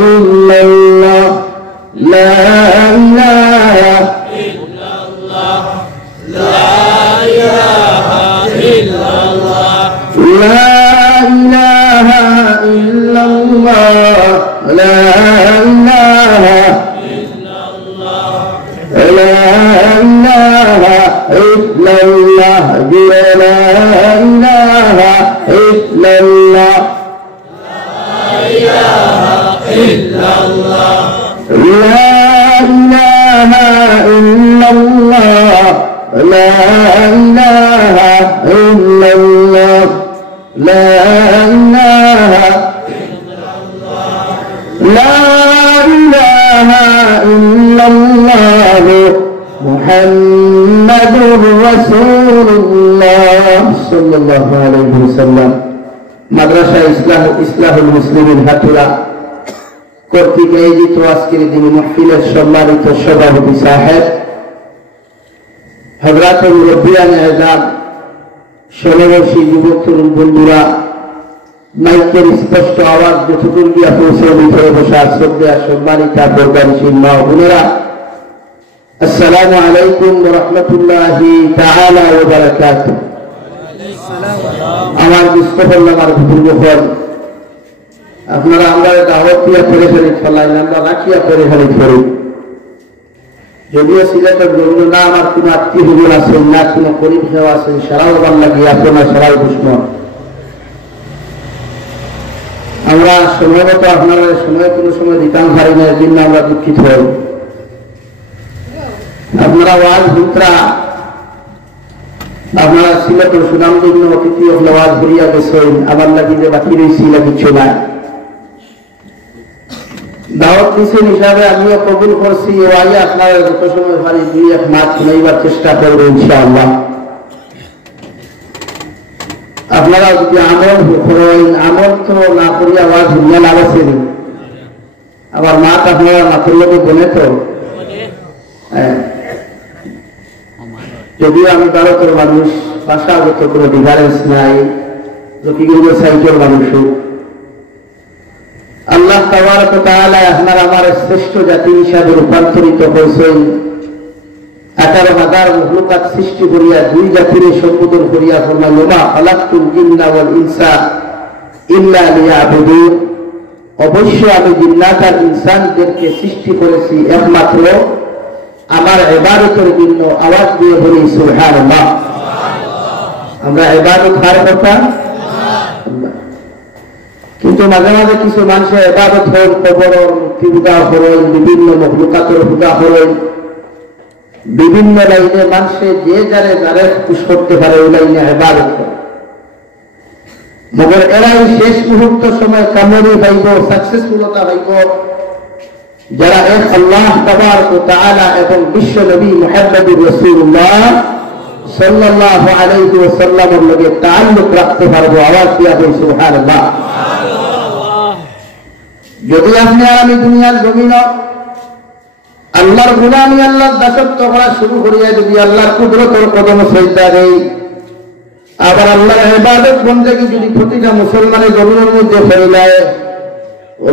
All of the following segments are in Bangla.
إلا الله لا إله إلا الله لا إله إلا الله لا إله إلا الله لا إله إلا الله لا إله إلا الله لا إله إلا الله لا إله إلا الله لا إله إلا الله لا إله إلا الله لا إله إلا الله لا إله إلا الله محمد رسول الله صلى الله عليه وسلم মাদ্রাসা ইসলাহুল মুসলিমিন হাতুরা কর্তৃক আয়োজিত আজকের দিনে মাহফিলের সম্মানিত সভাপতি সাহেব, হযরত মুরব্বিয়ান আযম, ষোলবর্ষী যুবক তরুণ বন্ধুরা, মাইকের স্পষ্ট আওয়াজ যতদূর গিয়া পৌঁছে ভিতরে বসা শ্রদ্ধা সম্মানিতা পর্দানশীল মা বোনেরা, আসসালামু আলাইকুম ওয়া রাহমাতুল্লাহি তাআলা ওয়া বারাকাতুহু। আমার মুস্তফাল্লাহ আমার বুজুর্গগণ, আপনারা আমরা দাওয়াত দিয়া পরেশানি ফলাইন, আমরা রাখিয়া পরেশানি করি। যদিও সিলেটের জন্য না আমার কোন আত্মীয় হুজুর আছেন, না কোন করিম সাহেব আছেন, সারাও ভাল লাগে আপনার সারাও দুশ্মন। আমরা সময় মতো আপনারা সময় কোনো সময় দিতাম পারি না, এর জন্য আমরা দুঃখিত হই। আপনারা ওয়াজ ভিতরা আপনারা সিলেটের সুনামধন্য অতিথি ওয়াজ করিয়া গেছেন, আমার লাগি যে বাকি রয়েছি কিছু নাই। দাওয়াত দিচ্ছেন হিসাবে আমিও কবুল করছি। ওয়াই আপনারা যত সময় পারি দুই এক মাস শুনাইবার চেষ্টা করবো ইনশাআল্লাহ। আপনারা যদি আমল করেন, আমল তো না করিয়া ওয়াজ শুনিয়া লাভ আছে। আবার মাত আপনারা মাথের লোকে বলে তো, যদিও আমি ভারতের মানুষ, ভাষাগত কোনো ডিফারেন্স নাই, যদিও সাইকেল মানুষ, আল্লাহ তাবারক ওয়া তাআলা আপনার আমার শ্রেষ্ঠ জাতি হিসাবে রূপান্তরিত হয়েছেন। 18,000 মখলুকাত সৃষ্টি করিয়া দুই জাতির সম্বোধন করিয়া ফরমাইল, মা খালাকতুল জিন্না ওয়াল ইনসা ইল্লা লিয়াবুদুন। অবশ্য আমি জিন্নাত আর ইনসানদেরকে সৃষ্টি করেছি একমাত্র আমার ইবাদতের জন্য। আওয়াজ দিয়ে বলি সুবহানাল্লাহ। আমরা ইবাদত কার কথা? কিন্তু মাঝে মাঝে কিছু মানুষের ইবাদত হল কবর, মূর্তি পূজা করেন, বিভিন্ন মখলুকাতের পূজা করেন, বিভিন্ন লাইনে মানুষে যে যারে যারে খুশ করতে পারে ওই লাইনে ইবাদত করে। মগর এরাই শেষ মুহূর্ত সময় কামড়ি পাইব, সাকসেসফুলতা পাইব যারা এক আল্লাহ তাবারক ওয়া তাআলা এবং বিশ্ব নবী মুহাম্মদুর রাসূলুল্লাহ সাল্লাল্লাহু আলাইহি ওয়াসাল্লামের লগে তাআল্লুক রাখতে পারবো। আওয়াজ দিয়া বলি সুবহানাল্লাহ। যদি আপনি আর আমি দুনিয়ার জমিন আল্লাহর গোলামি, আল্লাহর দাসত্ব করা শুরু করিয়া যদি আল্লাহর কুদরতের কদম সজদা দেই, আবার আল্লাহর ইবাদত বন্দেগী যদি প্রতিটা মুসলমানের জমিনের মধ্যে ফেলায়,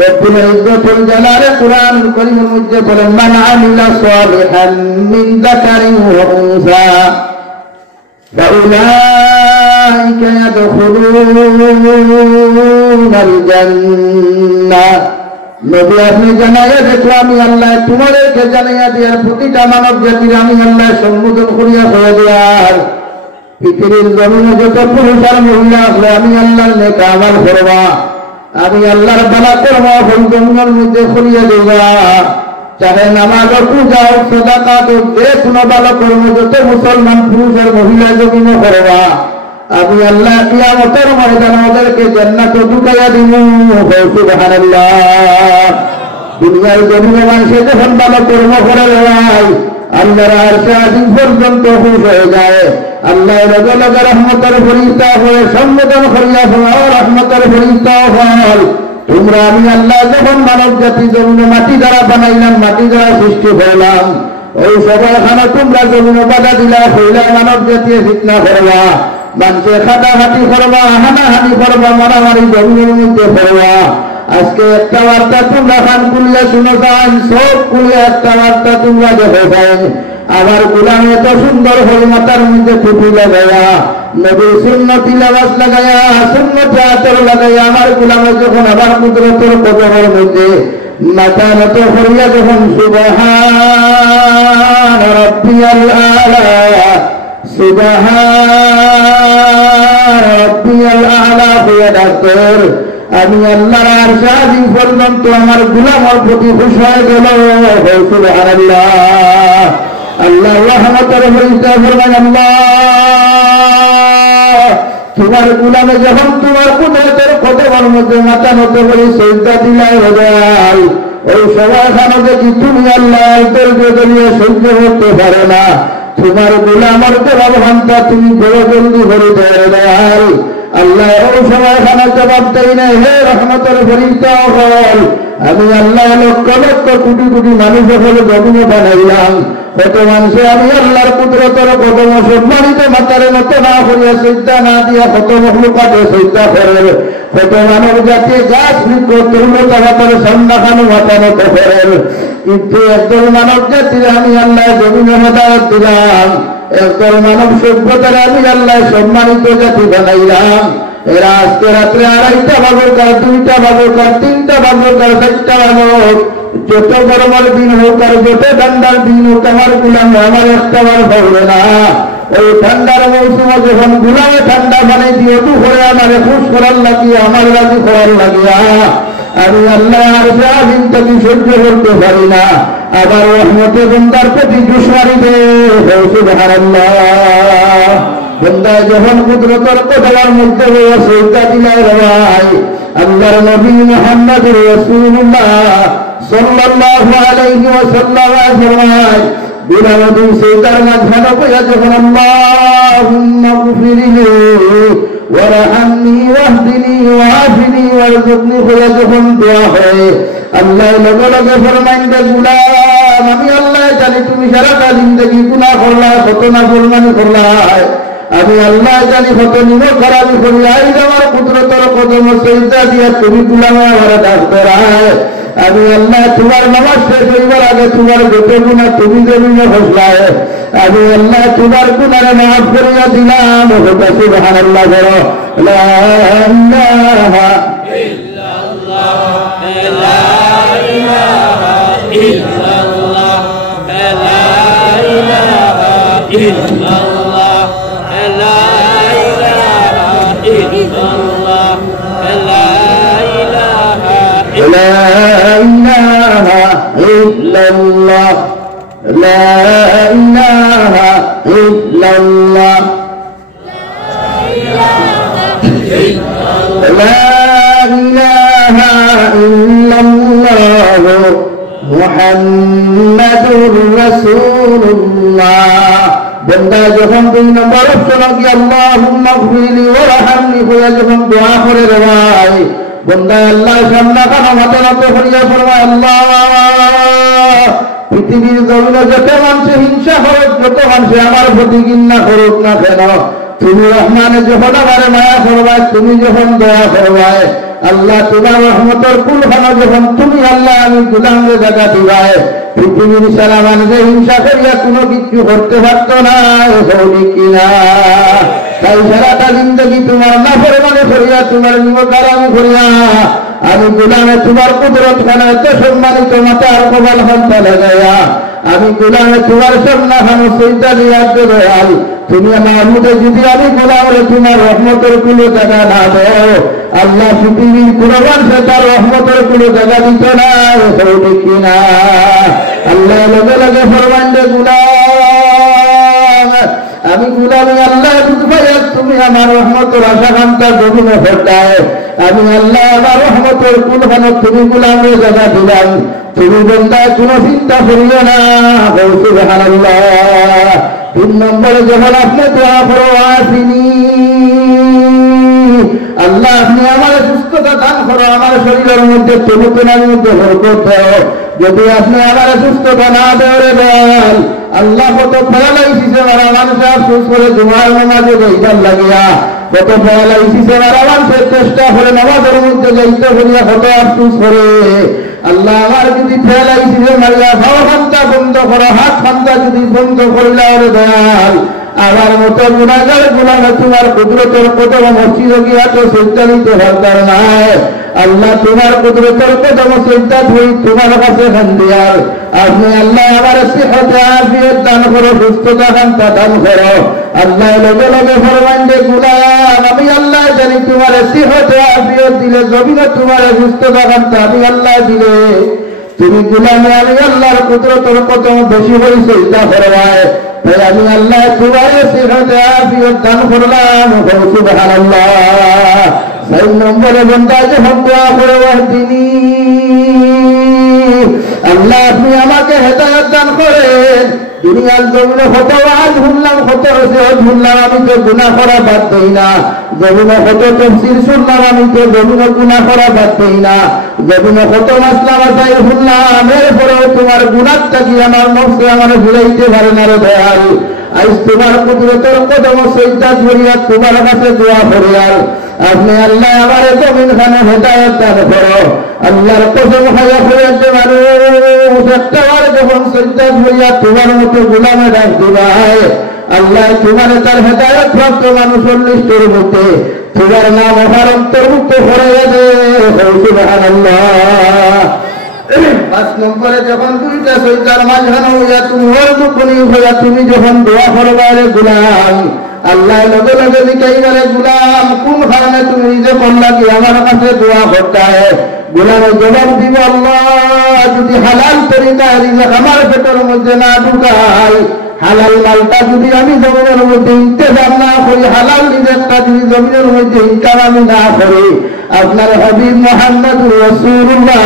রব্বুল ইজ্জতুল জালালে কুরআনুল কারীমের মধ্যে বলেন, মান আমিলা সালিহান মিন যাকারিন ওয়া উনসা ফাউলাইকা ইয়াদখুলুনাল জান্নাহ। নবী আপনি জানাইয়া দেখো, আমি আল্লাহ তোমাদেরকে জানাইয়া দিয়ার প্রতিটা মানব জাতির আমি আল্লাহ সম্বোধন করিয়া হয়ে দেওয়ার পৃথিবীর জমিনে যত পুরুষ আর মহিলা আসলে আমি আল্লাহর নেক আমল করবা, আমি আল্লাহর বালা করবা, ওই জমিনের মধ্যে করিয়া দেবা। চাহে নামাজ, পূজা, সাদাকা, যে কোনো ভালো কর্ম যত মুসলমান পুরুষ আর মহিলা জমিনে করবা, আমি আল্লাহ কিয়ামতের ময়দানে ওদেরকে জান্নাতে ঢুকাইয়া দিব। সুবহানাল্লাহ। দুনিয়ার জমিনে মানুষে যখন ভালো কর্ম করে ভাই, আল্লাহর আরশে আজিম পর্যন্ত খুশ হয়ে যায়। আল্লাহ লগে লগে রহমতের ফরিস্তা হয়ে সম্বোধন করিয়া রহমতের ফরিস্তা হল। তোমরা আমি আল্লাহ যখন মানব জাতি জমিনে মাটি দ্বারা বানাইলাম, মাটি দ্বারা সৃষ্টি হইলাম, ওই সবাইখানে তোমরা জমিনে বাধা দিলা, হইলা মানব জাতি ফিতনা করবা, মানুষে খাটাখাটি করবা, হানাহানি করবা, মারামারি জমিনের মধ্যে করবা। আজকে একটা বার্তা তোমরা খান খুলিয়া শুনো চান, সব খুলিয়া একটা বার্তা তোমরা দেখো চান। আমার গোলাম এত সুন্দর হল মাথার মধ্যে টুপি লাগাইয়া, নবীর সুন্নতি লেবাস লাগাইয়া, সুন্নতি আতর লাগাইয়া আমার গোলামে যখন আবার কুদরতের কদমের মধ্যে মাথা নত করিয়া যখন সুবহান রাব্বিয়াল আলা, সুবহান রাব্বিয়াল আলা হইয়া ডাক্তার, আমি আল্লাহর আরশ আজিম পর্যন্ত আমার গোলামের প্রতি খুশি হয়ে গেল। সুবহানাল্লাহ। আল্লাহ রহমতের ফেরেশতা ফরমান, আল্লাহ তোমার গোলামে যখন তোমার কুদরতের কদমের মধ্যে মাথা নত করে সিজদা দিলাই হদাই, ওই সময়খানে দেখি তুমি আল্লাহ ধৈর্য ধরিয়ে সহ্য করতে পারো না, তোমার গোলামের জবাব হান্তা তুমি বড় জলদি করে দেয়। আল্লাহ ওই সময়খানে জবাব দেই না, হে রহমতের ফেরেশতা হল, আমি আল্লাহ লক্ষ লক্ষ কোটি কোটি মানুষ হল জমিনে বানাইলাম, কত মানুষে আমি আল্লাহর কুদরতের কদম সম্মানিত মাতারে মতো না করিয়া সিজদা না দিয়া কত মখলুকাতে সিজদা করে, কত মানব জাতি গাছ বৃক্ষ তরুণতা মাতার সন্ধ্যাখানো মাথা মতো করেন, কিন্তু একদল মানব জাতির আমি আল্লাহ জমিনে হেদায়েত দিলাম, একদল মানব সভ্যতার আমি আল্লাহ সম্মানিত জাতি বানাইলাম। এরা আজকে রাত্রে 2:30 বাজুকার, 2টা বাজুকার, 3টা বাজুকার, 4টা বাজুক, যত গরমের দিন হোক আর যত ঠান্ডার দিন হোক, আমার গোলাম আমার একটা বার পড়বে না। ওই ঠান্ডার মৌসুমে যখন গোলামে ঠান্ডা পানি দিয়ে তু করে আমার খুশ করার লাগিয়া, আমার রাজি করার লাগিয়া, আমি আল্লাহ আরশ আজিম থেকে সহ্য করতে পারি না, আবার রহমতে বান্দার প্রতি দুশমনি দে। সুবহানাল্লাহ। বান্দা যখন কুদরতের কদমের মধ্যে হয়ে সিজদা দিলাই ভাই, আল্লাহর নবী মুহাম্মদুর রাসূলুল্লাহ সাল্লাল্লাহু আলাইহি ওয়াসাল্লাম ফরমায়, বিনামূল্যে সিজদার মাঝখানে বসে যখন আল্লাহুম্মা গফিরলি ওয়ারহামনি ওয়াহদিনি ওয়াআফিনি ওয়ারযুকনি বলে যখন দোয়া হয়, আল্লাহ লগে লগে ফরমাইন, গোলাম আমি আল্লাহ জানি তুমি সারাটা জিন্দগি গুনাহ করলা, কত নাফরমানি করলা, আমি আল্লাহ জানি কত নিমক খারাপি করি, আজ আমার কুদরতের কদম সিজদা দিয়া তুমি গোলামে আমার ডাক করায়, আমি আল্লাহ তোমার নামাজ শেষ হইবার আগে তোমার যত গুনাহ তুমি জমিনে ফসলায়, আমি আল্লাহ তোমার গুনাহে মাফ করিয়া দিলাম। সুবহানাল্লাহ। লা ইলাহা ইল্লাল্লাহ, লা ইলাহা ইল্লাল্লাহ, লা ইলাহা ইল্লাল্লাহ, লা ইলাহা ইল্লাল্লাহ, লা ইলাহা ইল্লাল্লাহ, লা ইলাহা ইল্লাল্লাহ, লা ইলাহা ইল্লাল্লাহ, মুহাম্মাদুর রাসূলুল্লাহ। বান্দা যখন 2 নম্বর অপশন কি আল্লাহুম্মা গফিরলি ওয়ারহামনি হয়ে যখন দোয়া করে রে ভাই, বান্দা আল্লাহ সামনে কানা মাথা নত করিয়া ফরমায়, আল্লাহ পৃথিবীর জমিনে যত মানুষ হিংসা করুক, যত মানুষ আমার প্রতি ঘৃণা করুক না কেন, তুমি রহমানে যখন আমার মায়া করবায়, তুমি যখন দয়া করবায়, আল্লাহ তোমার রহমতের কুলখানা যখন তুমি আল্লাহ আমি গোলামে জায়গা দিবায়, পৃথিবীর সারা মানুষে হিংসা করিয়া কোনো কিছু করতে পারত না, কিনা? তাই সারাটা জিন্দগি তোমার নাফরমানি করিয়া, তোমার নিমকারামি করিয়া আমি গোলামে তোমার কুদরত খানা এত সম্মানিত মাতার কপাল খান্তা লাগাইয়া, আমি গোলামে তোমার সন্না খানো সিজদা দিয়া দয়াল, তুমি আমার মধ্যে যদি আমি গোলামে তোমার রহমতের কোনো জায়গা না দাও, আল্লাহ পৃথিবীর কোনো মানুষে তার রহমতের কোনো জায়গা দিত না, কিনা? আল্লাহ লগে লগে ফরমান, গোলাম আমি গোলামি আল্লাহ তুমি আমার রহমতের আশা খান্তা জমিনে ফেরতায়, আমি আল্লাহ আমার রহমতের কুলখানো তুমি গোলামে জায়গা দিলাম, তুমি বান্দায় কোনো চিন্তা করিও না। সুবহানাল্লাহ। 3 নম্বরে যখন আপনি দোয়া করো, আসিনি আল্লাহ আপনি আমার সুস্থতা দান করো, আমার শরীরের মধ্যে তবুতনার মধ্যে বরকত দাও, যদি আপনি আমার সুস্থতা না দেওয়ারে দেন, আল্লাহ কত ফেলাইছে মারা মানুষ আফসোস করে জুমার নামাজে যাইবার লাগিয়া, কত ফেলাইছে মারা মানুষের চেষ্টা করে নামাজের মধ্যে যাইতে করিয়া কত আফসোস করে। আল্লাহ আমার যদি ফেলাইছে মারিয়া ভাও খান্তা বন্ধ করো, হাত খান্তা যদি বন্ধ করিলা ওরে দয়াল, আমার মতো গুণাগার গুণাগার তোমার কুদরতের কদম মসজিদ গিয়া তো চিন্তা নিতে পারতার নাই। আল্লাহ তোমার কুদরতের কদম চিন্তা ধরি তোমার কাছে খান্দিয়ার। আপনি আল্লাহ আমার সিহতে আফিয়ত দান করো, সুস্থতা খান্তা দান করো। আল্লাহ লগে লগে ফরমান যে গুলাম আমি আল্লাহ জানি তোমার সিহতে আফিয়ত দিলে, জমিনে তোমার সুস্থতা খান্তা আমি আল্লাহ দিলে, তুমি গুলামে আমি আল্লাহর কুদরতের কদম বেশি হয়ে চিন্তা করবায়। তাই আমি আল্লাহ তোমার সিহতে আফিয়ত দান করলাম। সুবহানাল্লাহ। 4 নম্বরে বন্দা যখন দোয়া করে তিনি আল্লাহ আপনি আমাকে হেদায়েত দান করেন। দুনিয়ার জমিনে কত আজ শুনলাম, কত শুনলাম, আমি তো গুনাহ করা বাদ দেই না। জমিনে কত তাফসীর শুনলাম, আমি তো জমিনে গুনাহ করা বাদ দেই না। জমিনে কত মাসলা মাসাইল শুনলাম, এরপরেও তোমার গুনাহটা কি আমার নফসে আমার ঘুরাইতে পারে না রে দয়াল। আজ তোমার কুদরতের কদম সিজদা করিয়া তোমার কাছে দোয়া করিয়া আপনি আল্লাহ আমার জমিন খানে হেদায়েত দান করো। আল্লাহর কসম খাইয়া হইয়াছে মানুষ একটাবার যখন সিজদা করিয়া তোমার মতো গোলামে ডাক দিবাই, আল্লাহ তোমার তার হেদায়েত প্রাপ্ত মানুষের লিস্টের মধ্যে তোমার নাম আমার অন্তর্ভুক্ত করাইয়া দে। সুবহানাল্লাহ। 5 নম্বরে যখন দুইটা সিজদার মাঝখানে হইয়া তোমার মুখনি হইয়া তুমি যখন দোয়া করবারে গুলাম, আল্লাহ লগে লগে লিখাইবারে গুলাম কোন কারণে তুমি নিজে করলা কি আমার কাছে দোয়া করতে। গুলামের জবাব দিব আল্লাহ যদি হালাল তরিকায় রিজিক আমার পেটের মধ্যে না ঢুকাই, হালাল মালটা যদি আমি জমিনের মধ্যে ইন্তেজাম না করি, হালাল রিজিকটা যদি জমিনের মধ্যে ইনকাম আমি না করি, আপনার হাবিব মুহাম্মদুর রাসূলুল্লাহ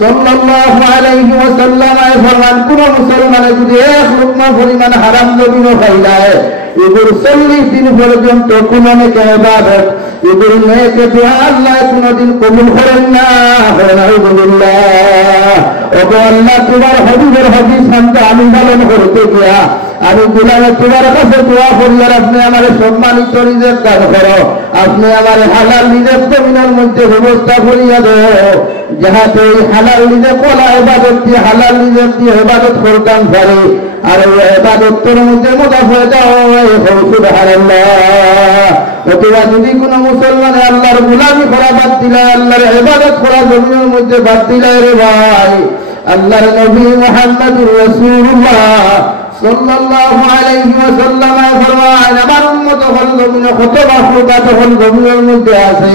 সাল্লাল্লাহু আলাইহি ওয়াসাল্লাম ফরমান কোন মুসলমানে যদি এক লুকমা পরিমাণ হারাম জমিনও খাইলায়, এগুলো 40 দিন পর্যন্ত কোন নেক ইবাদত, এগুলো নেক দোয়া আল্লাহ কোনদিন কবুল করেন না। আলহামদুলিল্লাহ। ওগো আল্লাহ তোমার হাবিবের হাদিস শান্তি আমি পালন করতে গিয়া আমি গুলামে তোমার কাছে দোয়া করি, আর আপনি আমার সম্মানিত রিজিক দান করো। আপনি আমার হালাল রিজিক জমিনের মধ্যে ব্যবস্থা করিয়া দাও, যাহাতে এই হালাল রিজিক ওলা ইবাদত দিয়ে হালাল রিজিক দিয়ে ইবাদত করতাম পারে, আর ওই ইবাদতের মধ্যে মুনাফা দাও। সুবহানাল্লাহ। অথবা যদি কোনো মুসলমান আল্লাহর গোলামি করা বাদ দিলে, আল্লাহর ইবাদত করা জমিনের মধ্যে বাদ দিলে রে ভাই, আল্লাহর নবী মুহাম্মদুর রাসূলুল্লাহ সাল্লাল্লাহু আলাইহি ওয়াসাল্লাম ফরমান আমার উম্মত হল জমিনে কত মাখলুকাত হল জমিনের মধ্যে আছে,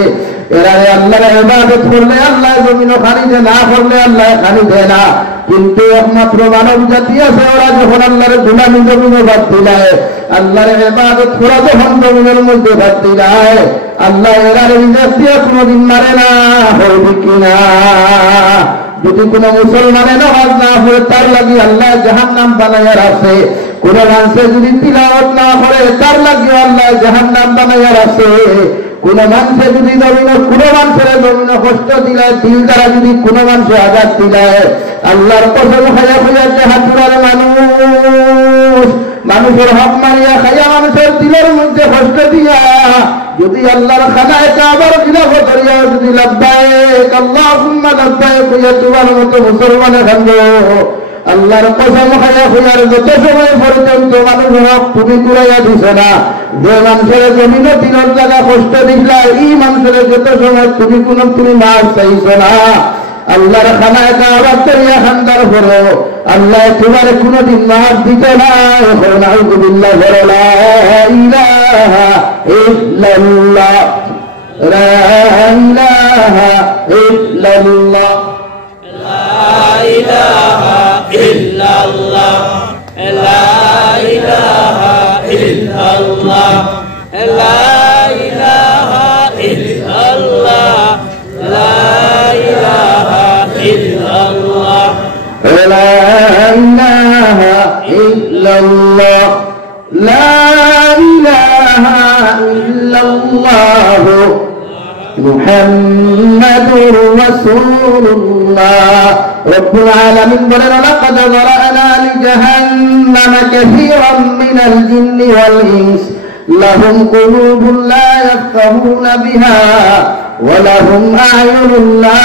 এরা আল্লাহর ইবাদত করলে আল্লাহ জমিনে খালি দেয় না, করলে আল্লাহ খালি দেয় না। কিন্তু একমাত্র মানব জাতি আছে, ওরা যখন আল্লাহর গোলামি জমিনে বাদ দিলায়, আল্লাহর ইবাদত করা যখন জমিনের মধ্যে বাদ দিলায়, আল্লাহ এরা রিজিক দিয়ে কোনদিন মারে না। হইবে কিনা? যদি কোন মুসলমানে নামাজ না পড়ে তার লাগি আল্লাহ জাহান্নাম বানাইয়া রাখছে, কোন মানুষে যদি তিলাওয়াত না করে তার লাগি আল্লাহ জাহান্নাম বানাইয়া রাখছে, কোন মানুষে যদি জমিনে কোন মানুষের জমিনে কষ্ট দিলায়, দিল দ্বারা যদি কোন মানুষে আঘাত দিলায়, আল্লাহর কসম খাইয়া খাইয়াছে হাতুরার মানুষের হক মারিয়া খাইয়া মানুষের দিলের মধ্যে কষ্ট দিয়া যদি আল্লাহর খানায় কাবার খিলাফ করিয়া যদি লাব্বাইক আল্লাহুম্মা লাব্বাইক কইয়া তোমার মতো মুসলমানে খান্দ, আল্লাহর কসম খাইয়া খাইয়ার যত সময় পর্যন্ত মানুষের হক তুমি কুড়াইয়া দিছ না, যে মানুষের জমিনে দিনের জায়গা কষ্ট দিলা, এই মানুষের যত সময় তুমি মাফ চাইছ না, আল্লাহর খানায় কাবার করিয়া খান্দার করো, আল্লাহ তোমার কোনদিন মাফ দিতে না। আলহামদুলিল্লাহ। লা ইলাহা ইল্লাল্লাহ, লা ইলাহা ইল্লাল্লাহ, লা ইলাহা ইল্লাল্লাহ, লা ইলাহা ইল্লাল্লাহ, লা ইলাহা ইল্লাল্লাহ, লা ইলাহা ইল্লাল্লাহ, লা ইলাহা ইল্লাল্লাহ, লা ইলাহা ইল্লাল্লাহ মুহাম্মাদুর রাসূলুল্লাহ। রব্বুল আলামিন বলেন লাকাদ যারা'না লিজাহান্নামা কাসীরাম মিনাল জিন্নি ওয়াল ইনস লাহুম কুলুবুন লা ইয়াফকাহুনা বিহা ওয়া লাহুম আ'য়ুনুন লা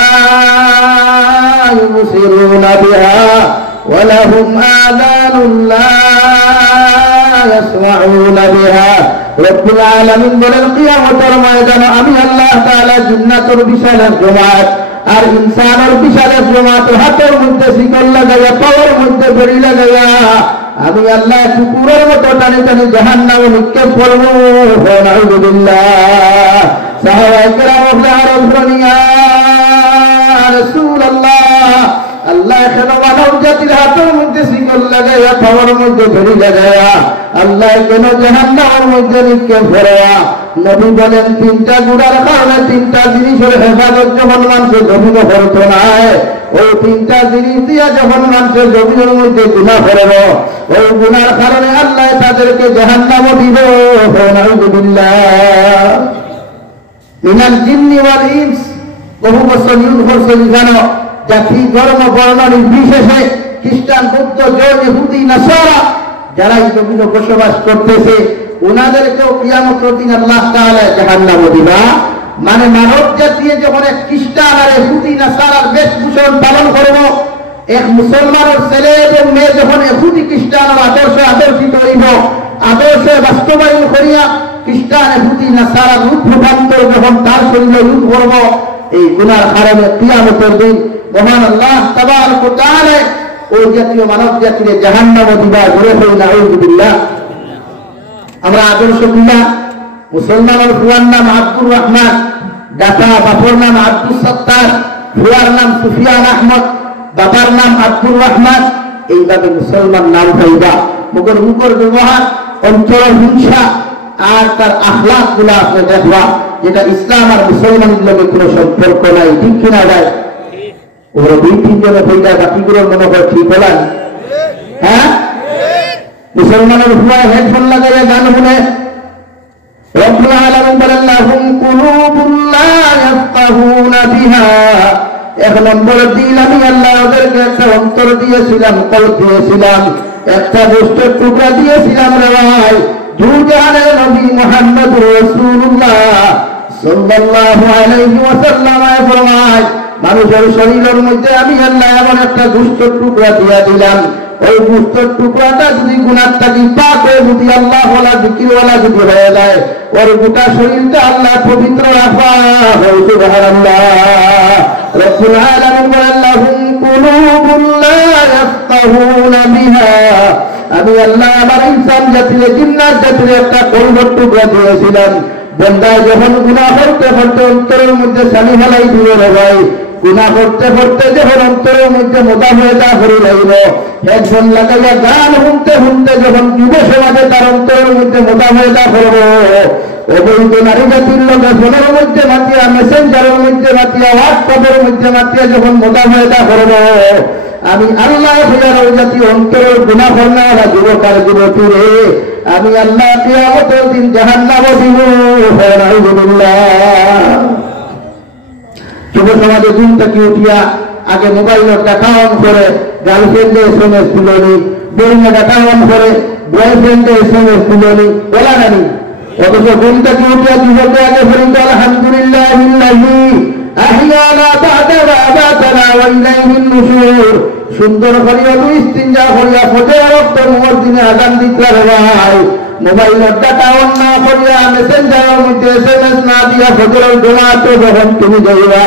ইউবসিরুনা বিহা ওয়া লাহুম আযানুন লা ইয়াসমাউনা বিহা। রব্বুল আলামিন বলেন কিয়ামতের ময়দানে আমি আল্লাহ তাআলা জিন্নাতের বিশাল জামাত আর ইনসানের বিশাল জামাত হাতের মধ্যে শিকল লাগাইয়া পাওয়ার মধ্যে দড়ি লাগাইয়া আমি আল্লাহ কুকুরের মতো টানে টানে জাহান্নামে নিক্ষেপ করব। নাউযুবিল্লাহ। সাহাবায়ে কেরাম বললেন ইয়া রাসূলুল্লাহ, আল্লাহ কেন মানব জাতির হাতের মধ্যে শিকল লাগাইয়া পাওয়ার মধ্যে দড়ি লাগাইয়া আল্লাহ কেন জাহান্নামের মধ্যে নিক্ষেপ করেয়া? নবী বলেন তিনটা গুণার কারণে তিনটা জিনিসের হেফাজত যখন মানুষের জমিন করত নাই, ওই তিনটা জিনিস দিয়া যখন মানুষের জমিনের মধ্যে গুণা করব ওই গুণার কারণে আল্লাহ তাদেরকে জাহান্নামে দিব। নাউযুবিল্লাহ। মিনাল জিন্নি ওয়াল ইনস, বহু বছর ইউজ করছে জানো, জাতি ধর্ম বর্ণ নির্বিশেষে খ্রিস্টান বৌদ্ধ জৈন ইহুদি নাসারা যারা এই জমিনে বসবাস করতেছে ওনাদেরকেও কিয়ামতের দিন আল্লাহ তাআলা জাহান্নামে দিবা। মানে মানব জাতি যখন এক খ্রিস্টান আর ইহুদি নাসারার বেশভূষণ পালন করব, এক মুসলমানের ছেলে এবং মেয়ে যখন ইহুদি খ্রিস্টানের আদর্শে আদর্শিত হইব, আদর্শে বাস্তবায়ন করিয়া খ্রিস্টান ইহুদি নাসারার রূপ রূপান্তর যখন তার শরীরে রূপ করব, এই গুনার কারণে কিয়ামতের দিন মহান আল্লাহ তাবারক ওয়া তাআলা ওই জাতীয় মানব জাতিকে জাহান্নামে দিবা। জোরে বলি নাউযুবিল্লাহ। আমরা আদর্শ পিতা মুসলমানের ফুয়ার নাম আব্দুর রহমান, দাতা বাপর নাম আব্দুল সত্তার, ফুয়ার নাম সুফিয়ান আহমদ, বাবার নাম আব্দুর রহমান, এইভাবে মুসলমান নাম পাইবা। মুখের মুখের ব্যবহার, অন্তর হিংসা আর তার আখলাক গুলা আপনি দেখবা যেটা ইসলাম আর মুসলমানের লগে কোনো সম্পর্ক নাই। ঠিক কিনা যায়? ওরা দুই তিনজনে বইটা বাকিগুলোর মনে হয় ঠিক হলেন। হ্যাঁ, মুসলমানের ভুয়ায় হেডফোন লাগাইয়া গান শুনে। রব্বুল আলামিন বলেন লাহুম কুলুবুন লা ইয়াফকাহুনা বিহা। এক নম্বর দিন আমি আল্লাহ ওদেরকে একটা অন্তর দিয়েছিলাম, কলব দিয়েছিলাম, একটা গোষ্ঠের টুকরা দিয়েছিলাম রে ভাই। দুজাহানের নবী মুহাম্মদুর রাসূলুল্লাহ সাল্লাল্লাহু আলাইহি ওয়াসাল্লাম ফরমায় মানুষের শরীরের মধ্যে আমি আল্লাহ এমন একটা গোষ্ঠের টুকরা দিয়ে দিলাম, ওই গোষ্ঠের টুকরাটা যদি গুনাহ থাকি পাক হয়ে যদি আল্লাহ ওয়ালা জিকিরওয়ালা যদি হয়ে যায় ওর গোটা শরীরটা আল্লাহ পবিত্র রাখা হয়। সুবহানাল্লাহ। রব্বুল আলামিন বলেন লাহুম কুলুবুন লা ইয়াফকাহুনা বিহা। আমি আল্লাহ আমার ইনসান জাতির জিন্নাত জাতির একটা কলবের টুকরা দিয়েছিলাম। বান্দা যখন গুনাহ করতে করতে অন্তরের মধ্যে সানি ফেলাই দিয়ে রে ভাই, গুনাহ করতে করতে যখন অন্তরের মধ্যে মোদা হয়ে তা হয়ে রইল, হেডফোন লাগাইয়া গান শুনতে শুনতে যখন যুব সমাজে তার অন্তরের মধ্যে মোদা হয়ে তা করব, অবৈধ নারী জাতির লোকে ফোনের মধ্যে মাতিয়া, মেসেঞ্জারের মধ্যে মাতিয়া, হোয়াটসঅ্যাপের মধ্যে মাতিয়া যখন মোদা হয়ে তা করব, আমি আল্লাহ হইয়ার ওই জাতীয় অন্তরের গুনাহ করনা যুবক আর যুবতী রে আমি আল্লাহ কিয়ামতের দিন জাহান্নামে দিব। নাউযুবিল্লাহ। যুব সমাজে দিন থেকে উঠিয়া আগে মোবাইলের ডাটা অন করে গার্লফ্রেন্ডে SMS তুলনি, বইনে ডাটা অন করে বয়ফ্রেন্ডে SMS তুলনি, বলা জানি। অথচ দিন থেকে উঠিয়া যুবকে আগে ফরিদ আলহামদুলিল্লাহ বিল্লাহি আহিয়ানা বা'দা মা আমাতানা ওয়া ইলাইহিন নুশুর। সুন্দর করিয়া দুই ইস্তিনজা করিয়া ফজর ওয়াক্ত মুয়াজ্জিনে আযান দিতে ভাই, মোবাইলের ডাটা অন না করিয়া মেসেঞ্জারের মধ্যে SMS না দিয়া ফজরের জামাতে যখন তুমি যাইবা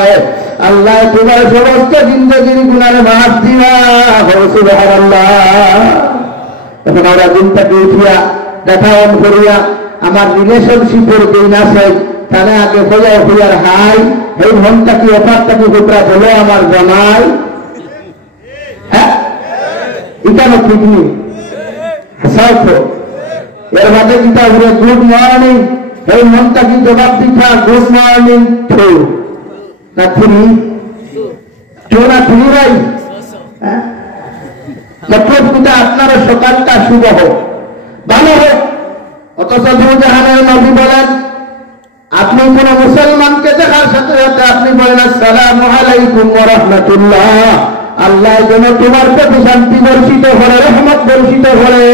আল্লাহ তোমার সমস্ত জিন্দেগির গুনাহ মাফ দিবা। সুবহানাল্লাহ। তখন আমরা দিন থেকে উঠিয়া ডাটা অন করিয়া আমার রিলেশনশিপের দিন আছে তাহলে আগে খোঁজায় খোঁজার হাই এই ঘন্টা কি অফারটা কি গোটা বলো আমার জামাই। হ্যাঁ, এটা না ঠিক নেই। হাসাও তো এর মাঝে কিতা ঘুরে গুড মর্নিং, এই মনটা কি জবাব দিতা গুড মর্নিং টু না থ্রি টু না থ্রি ভাই। মতলব কিতা আপনার সকালটা শুভ হোক, ভালো হোক। অথচ দুজাহানের নবী বলেন আপনি কোন মুসলমানকে দেখার সাথে সাথে আপনি বলেন আসসালামু আলাইকুম ওয়া রাহমাতুল্লাহ, আল্লাহ যেন তোমার প্রতি শান্তি বর্ষিত করে, রহমত বর্ষিত করে।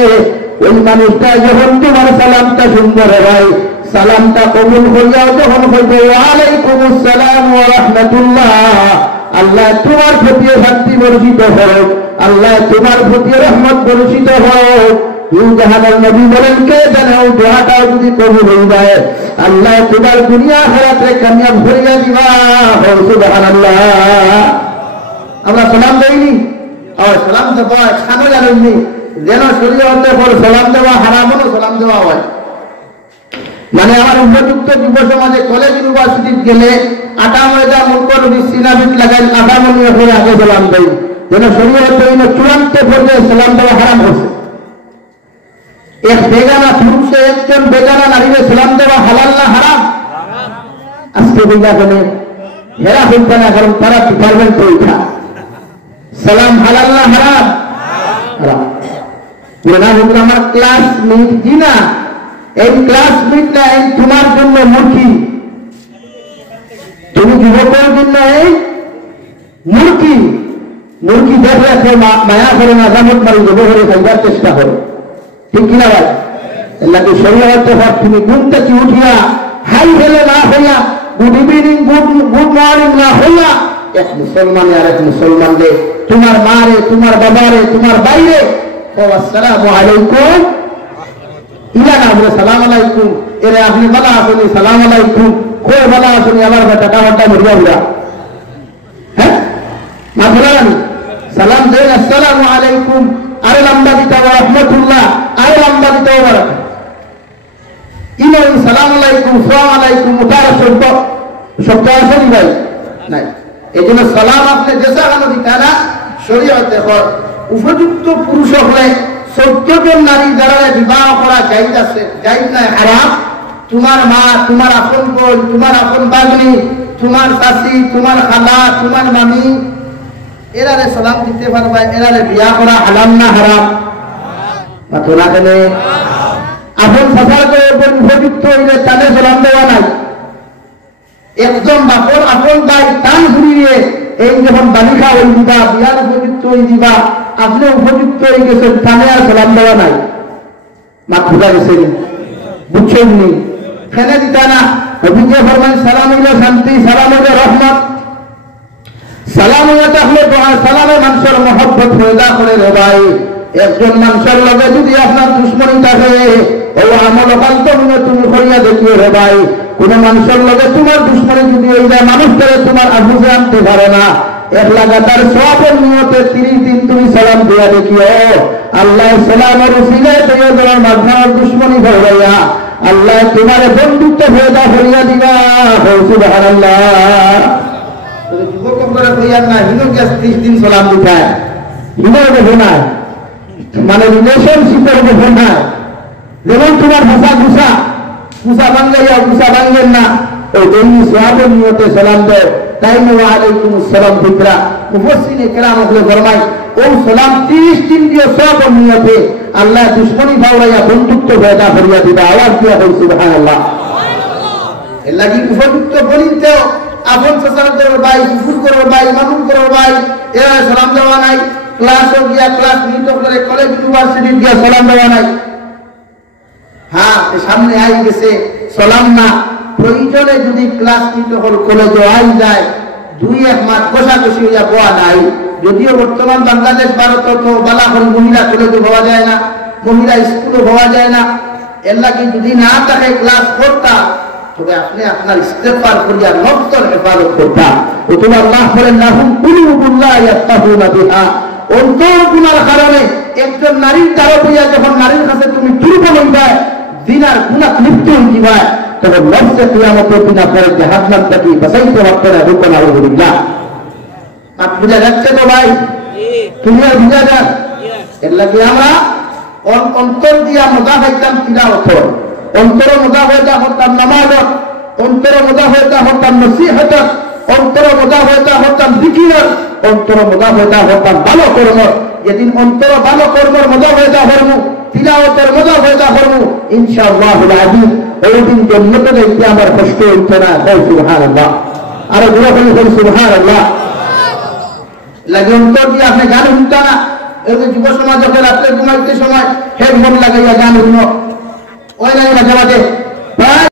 ওই মানুষটা যখন তোমার সালামটা সুন্দর হয়, সালামটা কবুল করিয়াও যখন হইবে ওয়া আলাইকুমুস সালাম ওয়া রাহমাতুল্লাহ, আল্লাহ তোমার প্রতি শান্তি বর্ষিত হোক, আল্লাহ তোমার প্রতি রহমত বর্ষিত হোক। জাহানের নবী বলেন, কে জানে ওই দোয়াটাও যদি কবুল হয়ে যায়, আল্লাহ তোমার দুনিয়া আখিরাতে কামিয়াব করিয়া দিবা। সুবহানাল্লাহ। আমরা সালাম দেইনি, আর সালাম দেওয়া খানো জানেননি, যেন শরীয়তে পর সালাম দেওয়া হারামও সালাম দেওয়া হয়। মানে আমার উপযুক্ত যুব সমাজে কলেজ ইউনিভার্সিটি গেলে আটা ময়দা মুখর সিনাবিট লাগাই আধা মনে করে আগে সালাম দেয়, যেন শরীয়তে চূড়ান্ত পর্যায়ে সালাম দেওয়া হারাম হচ্ছে। এক বেগানা পুরুষে একজন বেগানা নারীকে সালাম দেওয়া হালাল না হারাম? আজকে বিজ্ঞাপনে হেরা হইতে না, কারণ তারা ডিপার্টমেন্ট পরীক্ষা। সালাম হালাল না হারাম? হারাম। আমার ক্লাসমেট জি না, এই ক্লাসমেটটা এই তোমার জন্য মূর্খী, তুমি যুবকের জন্য এই মূর্খী। মূর্খী দেখলে কেউ মায়া করে না, জামত মারি যুব করে খাইবার চেষ্টা করে, ঠিক কিনা ভাই? এলাকি শরীয়তে পর তুমি ঘুম থেকে উঠিয়া হাই হেলে না হইয়া, গুড ইভিনিং গুড মর্নিং না হইয়া, এক মুসলমানে আর এক মুসলমানকে, তোমার মা রে, তোমার বাবা রে, তোমার বাইরে, ও আসসালামু আলাইকুম ইলা না বলে সালাম আলাইকুম, এরে আপনি ভালো আসুনি, সালাম আলাইকুম, কই ভালো আসুনি, আবার টাকা ঘন্টা মরিয়া উড়া। হ্যাঁ না বলেন সালাম দেন আসসালামু আলাইকুম, আরে লম্বা দিতে হবে রহমতুল্লাহ, আরে লম্বা দিতে হবে ইমাম সালাম আলাইকুম সালাম আলাইকুম উঠার শব্দ আসেনি ভাই নাই। এই জন্য সালাম আপনি যেসা কেন দিতে না, শরীয়তে উপযুক্ত পুরুষ হলে 14 জন নারী দ্বারা বিবাহ করা জায়েজ আছে, জায়েজ নাই হারাম। তোমার মা, তোমার আপন বোন, তোমার আপন বাগনি, তোমার চাচি, তোমার খালা, তোমার মামি, এরারে সালাম দিতে পারবা, এরারে বিয়া করা হালাল না হারাম? তোরা কেনে আপন চাচাকে উপযুক্ত হইলে তাদের সালাম দেওয়া নাই। একজন বাপর আপন ভাই টান ঘুরিয়ে এই যখন বালিকা হয়ে দিবা, বিয়ার উপযুক্ত হয়ে দিবা, আপনি উপযুক্ত হয়ে গেছেন, টানে আর সালাম দেওয়া নাই। মা খুদা গেছেন, বুঝছেন নি? ফেনে দিতা না। অভিজ্ঞ ফরমান সালাম হইলে শান্তি, সালাম হইলে রহমত, সালাম হইলে তাহলে সালামে মানুষের মহব্বত পয়দা করে রে ভাই। একজন মানুষের লগে যদি আপনার দুশ্মনী থাকে, ও আমল অকান্ত তুমি করিয়া দেখিও রে ভাই। কোন মানুষের লগে তোমার দুশ্মনী যদি হয়ে যায়, মানুষটারে তোমার আবুজে আনতে পারে না, এক লাগাতার সবের নিয়তে 30 দিন তুমি সালাম দিয়া দেখিও। আল্লাহ সালামের উসিলায় তোমার মাঝখানের দুশ্মনী ভরাইয়া আল্লাহ তোমার বন্ধুত্ব পয়দা করিয়া দিবা। সুবহানাল্লাহ। যুবক আপনারা কইয়ার না, হিনো গ্যাস 30 দিন সালাম দিতায়, হিনো দেখো না, মানে রিলেশনশিপের দেখো না। যেমন তোমার ভাষা গুসা বাঙ্গাইয়া গুসা বাঙ্গেন না, ওই দৈনিক সোহাবের নিয়তে সালাম দেয়, তাই ওয়ালাইকুম আসসালাম ফিকরা মুফাসসিরিনে কেরাম হলে ফরমাই, ও সালাম 30 দিন দিয়ে সোহাবের নিয়তে আল্লাহ দুশ্মনী ভাওরাইয়া বন্ধুত্ব পয়দা করিয়া দিবা। আওয়াজ দিয়া বল সুবহানাল্লাহ। এর লাগি উপযুক্ত বলিতেও আপন চাচার করো ভাই, ফুফুর করো ভাই, মামুন করো ভাই, এরা সালাম দেওয়া নাই। ক্লাসও গিয়া ক্লাস নিত করে কলেজ ইউনিভার্সিটি গিয়া সালাম দেওয়া নাই। হ্যাঁ সামনে আই গেছে সালাম না, প্রয়োজনে যদি ক্লাস নিতে হল কলেজে আই যায়, 2-1 মাস কষাকষি হইয়া পাওয়া নাই। যদিও বর্তমান বাংলাদেশ ভারত তো বালাহল মহিলা কলেজে পাওয়া যায় না, মহিলা স্কুলও পাওয়া যায় না। এর লাগে যদি না থাকে ক্লাস করতা, তবে আপনি আপনার ইস্তেগফার করিয়া নফসের হেফাজত করতা। ও তোমার আল্লাহ বলেন লাহুম কুলুবুন লা ইয়াফকাহুনা বিহা, অন্তর গুনার কারণে একজন নারীর দ্বারা হইয়া যখন নারীর কাছে তুমি দুর্বল হইবা, দিনার গুনাহ লিপ্ত হইবা, তখন নফসে কিয়ামতের দিন আপনার জাহান্নাম থেকে বাঁচাইতে পারবে না। রুকুন আলহামদুলিল্লাহ। আপ বুঝা যাচ্ছে তো ভাই? তুমি আর বুঝা যাক। এর লাগে আমরা অন্তর দিয়া মজা পাইতাম তিলাওয়াত, অন্তর মজা হইতা হতাম নামাজ, অন্তর মজা হইতা হতাম নসিহত, অন্তর মজা হইতা হতাম জিকির, অন্তর মজা হইতা হতাম ভালো কর্ম। যেদিন অন্তর ভালো কর্মর মজা হইতা হরমু, তিলাওয়াতের মজা পয়দা করবো ইনশাআল্লাহুল আযীম। ওই দিন জন্নত দেখতে আমার কষ্ট হইতো না। সুবহানাল্লাহ। আর গুলো বলি সুবহানাল্লাহ। লাগে অন্তর দিয়ে আপনি গান শুনতা না, এরকম যুব সমাজ যখন রাত্রে ঘুমাইতে সময় হেডফোন লাগাইয়া গান শুনো, ওই লাগে মাঝে মাঝে